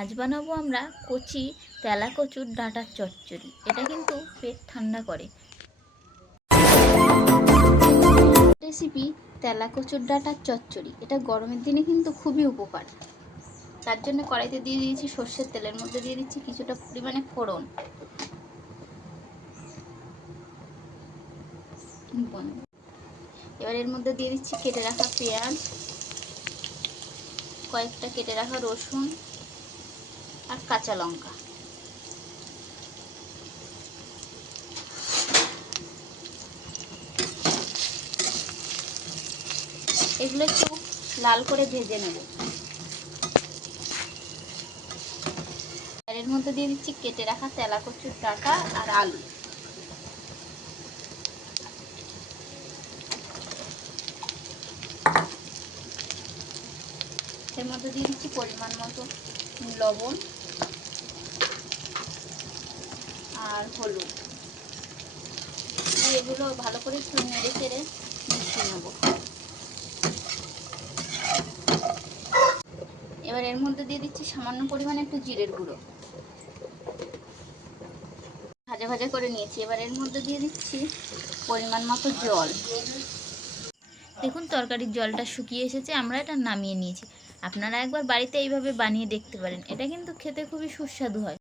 আজ বানাবো আমরা কচি তেলা কচুর ডাঁটার চচ্চড়ি। এটা কিন্তু পেট ঠান্ডা করে। রেসিপি তেলা কচুর ডাঁটার চচ্চড়ি। এটা গরমের দিনে কিন্তু খুবই উপকার। তার জন্য কড়াইতে দিয়ে দিয়েছি সর্ষের তেলের মধ্যে দিয়ে দিচ্ছি কিছুটা পরিমাণে ফোড়ন। এবার এর মধ্যে দিয়ে দিচ্ছি কেটে রাখা পেঁয়াজ, কয়েকটা কেটে রাখা রসুন আর কাঁচা লঙ্কা। এগুলো একটু লাল করে ভেজে নেব। এর মধ্যে দিয়ে দিচ্ছি কেটে রাখা তেলা কচুর ডাঁটা আর আলু। এর মধ্যে দিয়ে দিচ্ছি পরিমাণ মতো লবণ আর হলুদ। এগুলো ভালো করে একটু নেড়ে চেড়ে মিশিয়ে নেব। এবার এর মধ্যে দিয়ে দিচ্ছি সামান্য পরিমাণে একটু জিরের গুঁড়ো। ভাজা ভাজা করে নিয়েছি। এবার এর মধ্যে দিয়ে দিচ্ছি পরিমাণ মতো জল। দেখুন তরকারির জলটা শুকিয়ে এসেছে, আমরা এটা নামিয়ে নিয়েছি। আপনারা একবার বাড়িতে এইভাবে বানিয়ে দেখতে পারেন। এটা কিন্তু খেতে খুবই সুস্বাদু হয়।